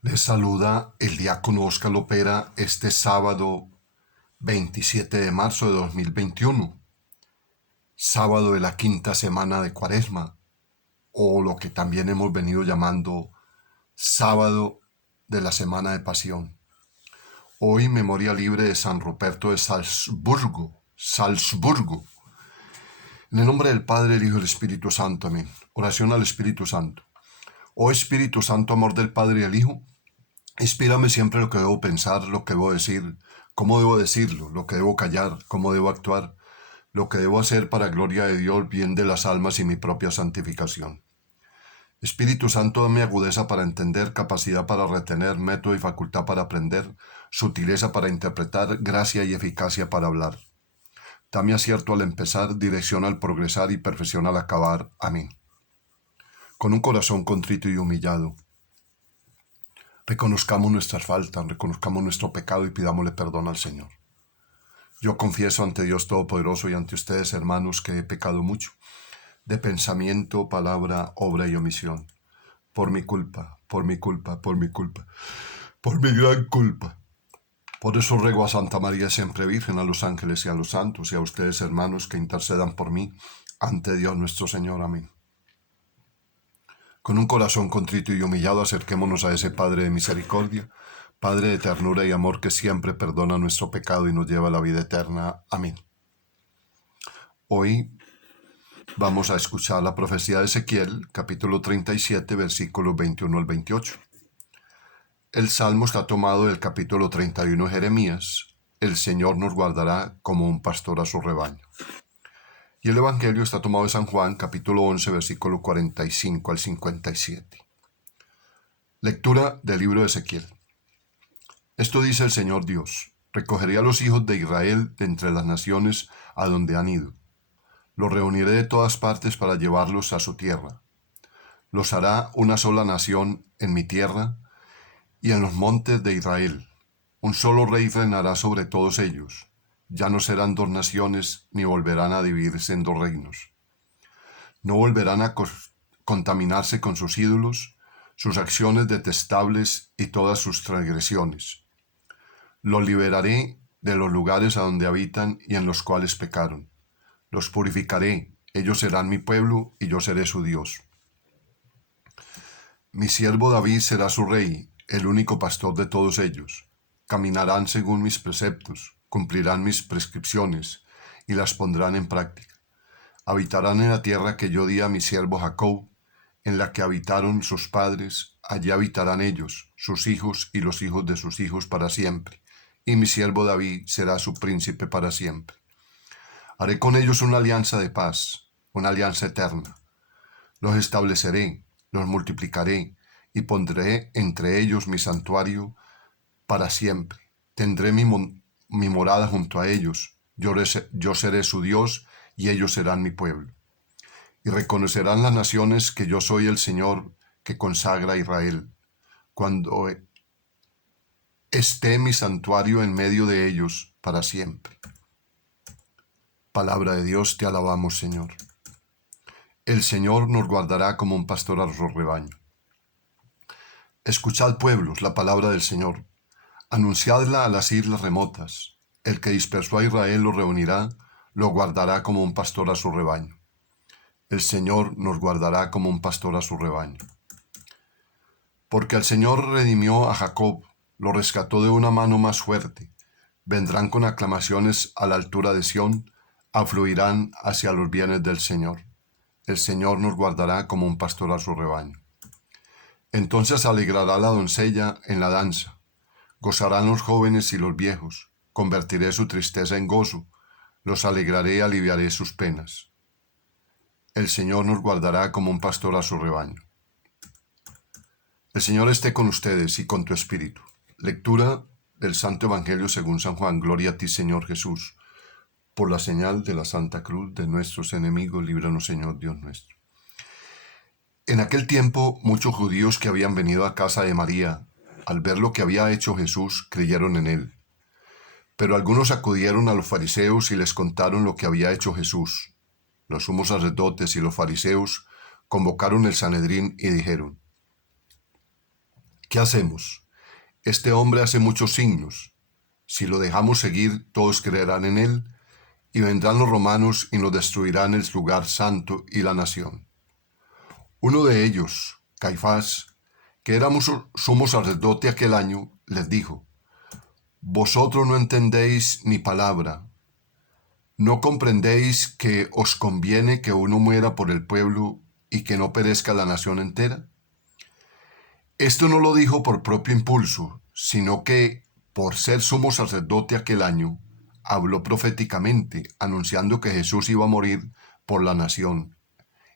Les saluda el diácono Óscar Lopera este sábado 27 de marzo de 2021, sábado de la quinta semana de Cuaresma, o lo que también hemos venido llamando sábado de la semana de Pasión. Hoy memoria libre de San Ruperto de Salzburgo. En el nombre del Padre, el Hijo y el Espíritu Santo. Amén. Oración al Espíritu Santo. Oh Espíritu Santo, amor del Padre y del Hijo, inspírame siempre lo que debo pensar, lo que debo decir, cómo debo decirlo, lo que debo callar, cómo debo actuar, lo que debo hacer para gloria de Dios, bien de las almas y mi propia santificación. Espíritu Santo, dame agudeza para entender, capacidad para retener, método y facultad para aprender, sutileza para interpretar, gracia y eficacia para hablar. Dame acierto al empezar, dirección al progresar y perfección al acabar. Amén. Con un corazón contrito y humillado, reconozcamos nuestras faltas, reconozcamos nuestro pecado y pidámosle perdón al Señor. Yo confieso ante Dios Todopoderoso y ante ustedes, hermanos, que he pecado mucho, de pensamiento, palabra, obra y omisión. Por mi culpa, por mi culpa, por mi culpa, por mi gran culpa. Por eso ruego a Santa María siempre Virgen, a los ángeles y a los santos, y a ustedes, hermanos, que intercedan por mí ante Dios nuestro Señor. Amén. Con un corazón contrito y humillado, acerquémonos a ese Padre de misericordia, Padre de ternura y amor, que siempre perdona nuestro pecado y nos lleva a la vida eterna. Amén. Hoy vamos a escuchar la profecía de Ezequiel, capítulo 37, versículos 21 al 28. El salmo está tomado del capítulo 31 de Jeremías. El Señor nos guardará como un pastor a su rebaño. Y el Evangelio está tomado de San Juan, capítulo 11, versículo 45 al 57. Lectura del libro de Ezequiel. Esto dice el Señor Dios: recogeré a los hijos de Israel de entre las naciones a donde han ido. Los reuniré de todas partes para llevarlos a su tierra. Los hará una sola nación en mi tierra y en los montes de Israel. Un solo rey reinará sobre todos ellos. Ya no serán dos naciones ni volverán a dividirse en dos reinos. No volverán a contaminarse con sus ídolos, sus acciones detestables y todas sus transgresiones. Los liberaré de los lugares a donde habitan y en los cuales pecaron. Los purificaré, ellos serán mi pueblo y yo seré su Dios. Mi siervo David será su rey, el único pastor de todos ellos. Caminarán según mis preceptos, cumplirán mis prescripciones y las pondrán en práctica. Habitarán en la tierra que yo di a mi siervo Jacob, en la que habitaron sus padres, allí habitarán ellos, sus hijos y los hijos de sus hijos para siempre, y mi siervo David será su príncipe para siempre. Haré con ellos una alianza de paz, una alianza eterna. Los estableceré, los multiplicaré, y pondré entre ellos mi santuario para siempre. Tendré mi morada junto a ellos. Yo seré su Dios, y ellos serán mi pueblo. Y reconocerán las naciones que yo soy el Señor que consagra a Israel, cuando esté mi santuario en medio de ellos para siempre. Palabra de Dios, te alabamos, Señor. El Señor nos guardará como un pastor a su rebaño. Escuchad, pueblos, la palabra del Señor. Anunciadla a las islas remotas. El que dispersó a Israel lo reunirá, lo guardará como un pastor a su rebaño. El Señor nos guardará como un pastor a su rebaño. Porque el Señor redimió a Jacob, lo rescató de una mano más fuerte. Vendrán con aclamaciones a la altura de Sión, afluirán hacia los bienes del Señor. El Señor nos guardará como un pastor a su rebaño. Entonces alegrará la doncella en la danza. Gozarán los jóvenes y los viejos. Convertiré su tristeza en gozo. Los alegraré y aliviaré sus penas. El Señor nos guardará como un pastor a su rebaño. El Señor esté con ustedes y con tu espíritu. Lectura del Santo Evangelio según San Juan. Gloria a ti, Señor Jesús. Por la señal de la Santa Cruz de nuestros enemigos, líbranos, Señor Dios nuestro. En aquel tiempo, muchos judíos que habían venido a casa de María, al ver lo que había hecho Jesús, creyeron en él. Pero algunos acudieron a los fariseos y les contaron lo que había hecho Jesús. Los sumos sacerdotes y los fariseos convocaron el Sanedrín y dijeron: ¿Qué hacemos? Este hombre hace muchos signos. Si lo dejamos seguir, todos creerán en él, y vendrán los romanos y nos destruirán el lugar santo y la nación. Uno de ellos, Caifás, que era sumo sacerdote aquel año, les dijo: Vosotros no entendéis ni palabra. ¿No comprendéis que os conviene que uno muera por el pueblo y que no perezca la nación entera? Esto no lo dijo por propio impulso, sino que, por ser sumo sacerdote aquel año, habló proféticamente, anunciando que Jesús iba a morir por la nación,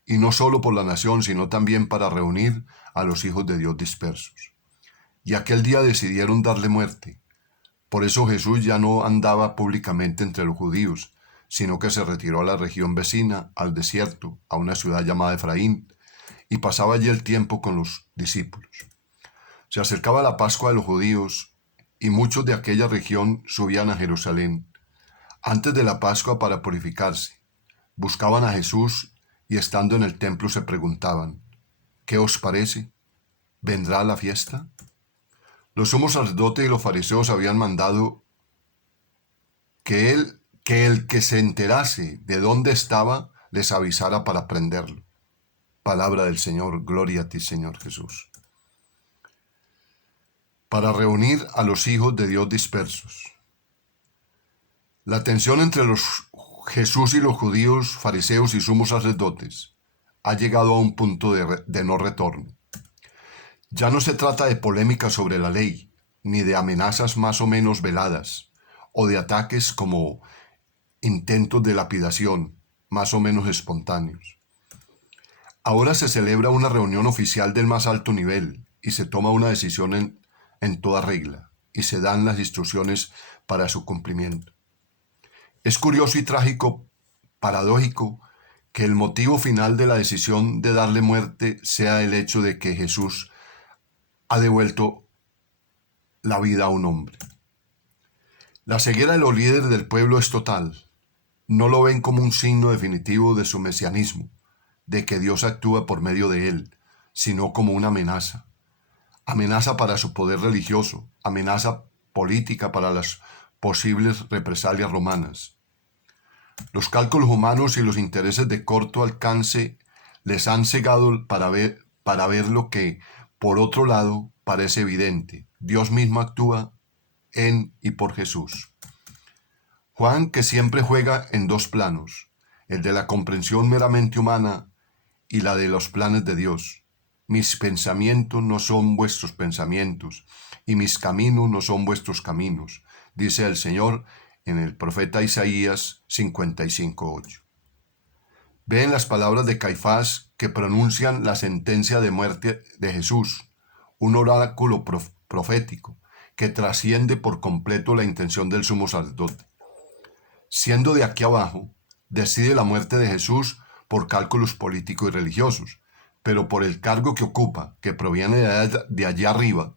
y no solo por la nación, sino también para reunir a los hijos de Dios dispersos. Y aquel día decidieron darle muerte. Por eso Jesús ya no andaba públicamente entre los judíos, sino que se retiró a la región vecina, al desierto, a una ciudad llamada Efraín, y pasaba allí el tiempo con los discípulos. Se acercaba la Pascua de los judíos, y muchos de aquella región subían a Jerusalén antes de la Pascua para purificarse. Buscaban a Jesús y estando en el templo se preguntaban: ¿qué os parece? ¿Vendrá la fiesta? Los sumos sacerdotes y los fariseos habían mandado que el que se enterase de dónde estaba les avisara para prenderlo. Palabra del Señor, gloria a ti, Señor Jesús. Para reunir a los hijos de Dios dispersos. La tensión entre Jesús y los judíos, fariseos y sumos sacerdotes ha llegado a un punto de no retorno. Ya no se trata de polémica sobre la ley, ni de amenazas más o menos veladas, o de ataques como intentos de lapidación, más o menos espontáneos. Ahora se celebra una reunión oficial del más alto nivel y se toma una decisión en toda regla, y se dan las instrucciones para su cumplimiento. Es curioso y trágico, paradójico, que el motivo final de la decisión de darle muerte sea el hecho de que Jesús ha devuelto la vida a un hombre. La ceguera de los líderes del pueblo es total. No lo ven como un signo definitivo de su mesianismo, de que Dios actúa por medio de él, sino como una amenaza. Amenaza para su poder religioso, amenaza política para las posibles represalias romanas. Los cálculos humanos y los intereses de corto alcance les han cegado para ver lo que, por otro lado, parece evidente. Dios mismo actúa en y por Jesús. Juan, que siempre juega en dos planos, el de la comprensión meramente humana y la de los planes de Dios. Mis pensamientos no son vuestros pensamientos, y mis caminos no son vuestros caminos, dice el Señor en el profeta Isaías 55:8. Ven las palabras de Caifás que pronuncian la sentencia de muerte de Jesús, un oráculo profético que trasciende por completo la intención del sumo sacerdote. Siendo de aquí abajo, decide la muerte de Jesús por cálculos políticos y religiosos, pero por el cargo que ocupa, que proviene de allá arriba,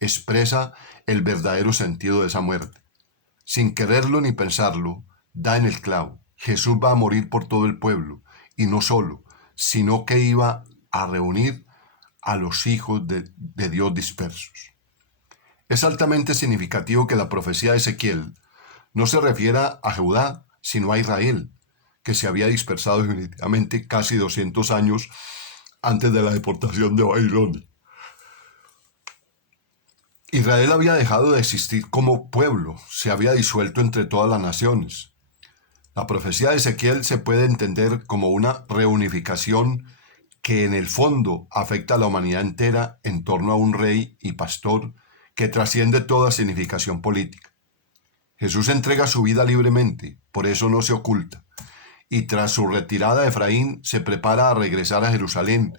expresa el verdadero sentido de esa muerte. Sin quererlo ni pensarlo, da en el clavo. Jesús va a morir por todo el pueblo, y no solo, sino que iba a reunir a los hijos de Dios dispersos. Es altamente significativo que la profecía de Ezequiel no se refiera a Judá, sino a Israel, que se había dispersado definitivamente casi 200 años antes de la deportación de Babilonia. Israel había dejado de existir como pueblo, se había disuelto entre todas las naciones. La profecía de Ezequiel se puede entender como una reunificación que en el fondo afecta a la humanidad entera en torno a un rey y pastor que trasciende toda significación política. Jesús entrega su vida libremente, por eso no se oculta, y tras su retirada de Efraín se prepara a regresar a Jerusalén,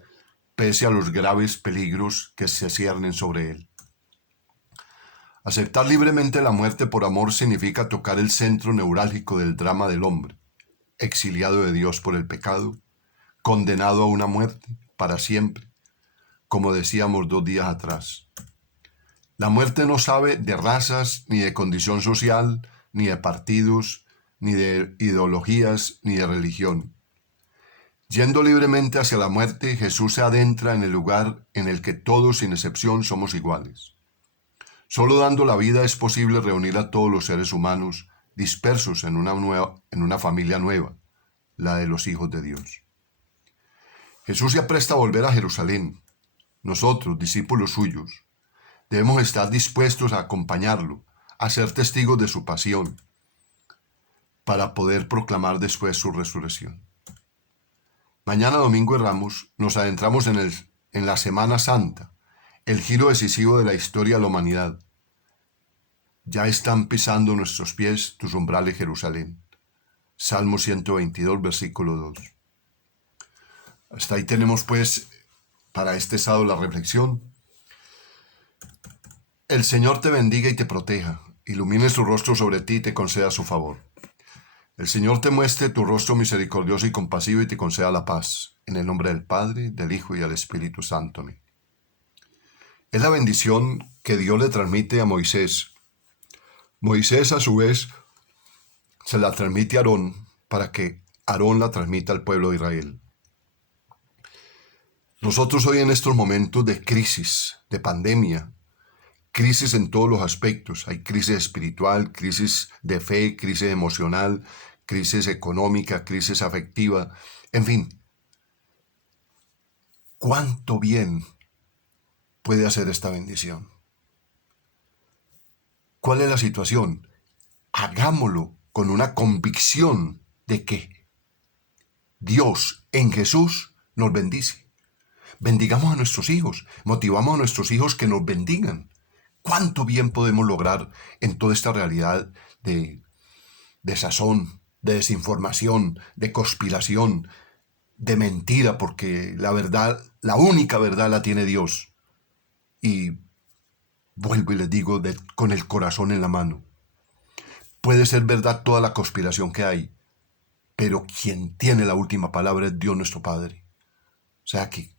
pese a los graves peligros que se ciernen sobre él. Aceptar libremente la muerte por amor significa tocar el centro neurálgico del drama del hombre, exiliado de Dios por el pecado, condenado a una muerte para siempre, como decíamos 2 días atrás. La muerte no sabe de razas, ni de condición social, ni de partidos, ni de ideologías, ni de religión. Yendo libremente hacia la muerte, Jesús se adentra en el lugar en el que todos, sin excepción, somos iguales. Solo dando la vida es posible reunir a todos los seres humanos dispersos en una familia nueva, la de los hijos de Dios. Jesús se apresta a volver a Jerusalén. Nosotros, discípulos suyos, debemos estar dispuestos a acompañarlo, a ser testigos de su pasión, para poder proclamar después su resurrección. Mañana, Domingo de Ramos, nos adentramos en la Semana Santa, el giro decisivo de la historia de la humanidad. Ya están pisando nuestros pies tus umbrales, Jerusalén. Salmo 122, versículo 2. Hasta ahí tenemos pues para este sábado la reflexión. El Señor te bendiga y te proteja, ilumine su rostro sobre ti y te conceda su favor. El Señor te muestre tu rostro misericordioso y compasivo y te conceda la paz. En el nombre del Padre, del Hijo y del Espíritu Santo. Amén. Es la bendición que Dios le transmite a Moisés. Moisés, a su vez, se la transmite a Aarón para que Aarón la transmita al pueblo de Israel. Nosotros hoy en estos momentos de crisis, de pandemia, crisis en todos los aspectos, hay crisis espiritual, crisis de fe, crisis emocional, crisis económica, crisis afectiva, en fin. ¿Cuánto bien puede hacer esta bendición? ¿Cuál es la situación? Hagámoslo con una convicción de que Dios en Jesús nos bendice. Bendigamos a nuestros hijos, motivamos a nuestros hijos que nos bendigan. ¿Cuánto bien podemos lograr en toda esta realidad de desazón, de desinformación, de conspiración, de mentira? Porque la verdad, la única verdad la tiene Dios. Y vuelvo y les digo con el corazón en la mano. Puede ser verdad toda la conspiración que hay, pero quien tiene la última palabra es Dios nuestro Padre. O sea que,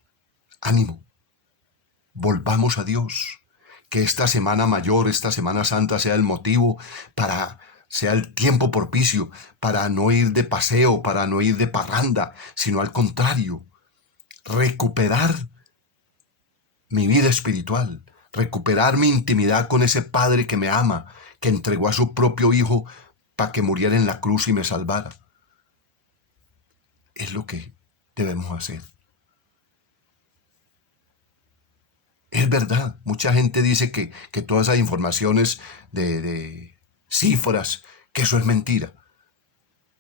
ánimo, volvamos a Dios. Que esta semana mayor, esta Semana Santa sea el motivo sea el tiempo propicio para no ir de paseo, para no ir de parranda, sino al contrario, recuperar mi vida espiritual, recuperar mi intimidad con ese Padre que me ama, que entregó a su propio Hijo para que muriera en la cruz y me salvara. Es lo que debemos hacer. Es verdad, mucha gente dice que todas esas informaciones de cifras, que eso es mentira.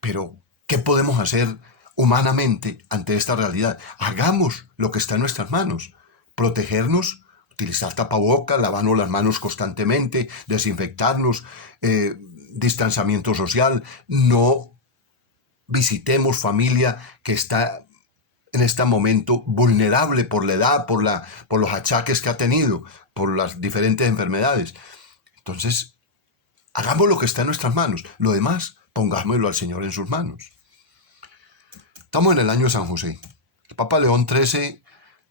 Pero, ¿qué podemos hacer humanamente ante esta realidad? Hagamos lo que está en nuestras manos. Protegernos, utilizar tapabocas, lavarnos las manos constantemente, desinfectarnos, distanciamiento social. No visitemos familia que está en este momento vulnerable por la edad, por los achaques que ha tenido, por las diferentes enfermedades. Entonces, hagamos lo que está en nuestras manos. Lo demás, pongámoslo al Señor en sus manos. Estamos en el año de San José. El Papa León XIII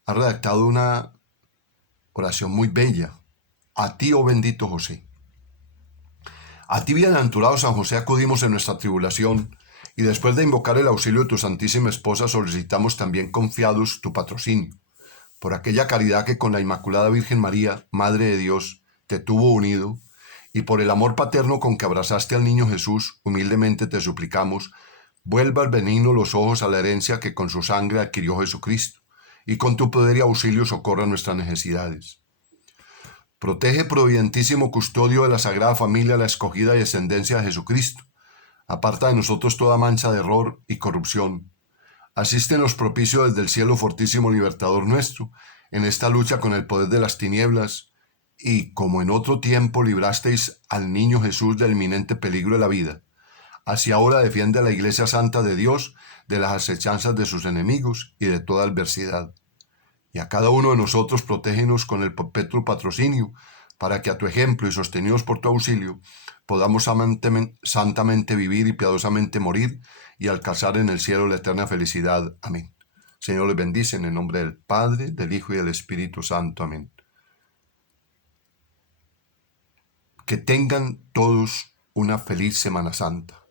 ha redactado una oración muy bella. A ti, oh bendito José. A ti, bienaventurado San José, acudimos en nuestra tribulación, y después de invocar el auxilio de tu Santísima Esposa, solicitamos también confiados tu patrocinio, por aquella caridad que con la Inmaculada Virgen María, Madre de Dios, te tuvo unido, y por el amor paterno con que abrazaste al niño Jesús, humildemente te suplicamos, vuelva al benigno los ojos a la herencia que con su sangre adquirió Jesucristo, y con tu poder y auxilio socorra nuestras necesidades. Protege, providentísimo custodio de la Sagrada Familia, la escogida y descendencia de Jesucristo. Aparta de nosotros toda mancha de error y corrupción. Asístenos propicio desde el cielo, fortísimo libertador nuestro, en esta lucha con el poder de las tinieblas, y como en otro tiempo librasteis al niño Jesús del inminente peligro de la vida, así ahora defiende a la Iglesia Santa de Dios de las acechanzas de sus enemigos y de toda adversidad. Y a cada uno de nosotros protégenos con el perpetuo patrocinio, para que a tu ejemplo y sostenidos por tu auxilio, podamos santamente vivir y piadosamente morir y alcanzar en el cielo la eterna felicidad. Amén. Señor les bendice en el nombre del Padre, del Hijo y del Espíritu Santo. Amén. Que tengan todos una feliz Semana Santa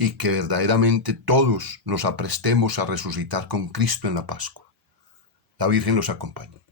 y que verdaderamente todos nos aprestemos a resucitar con Cristo en la Pascua. La Virgen los acompañe.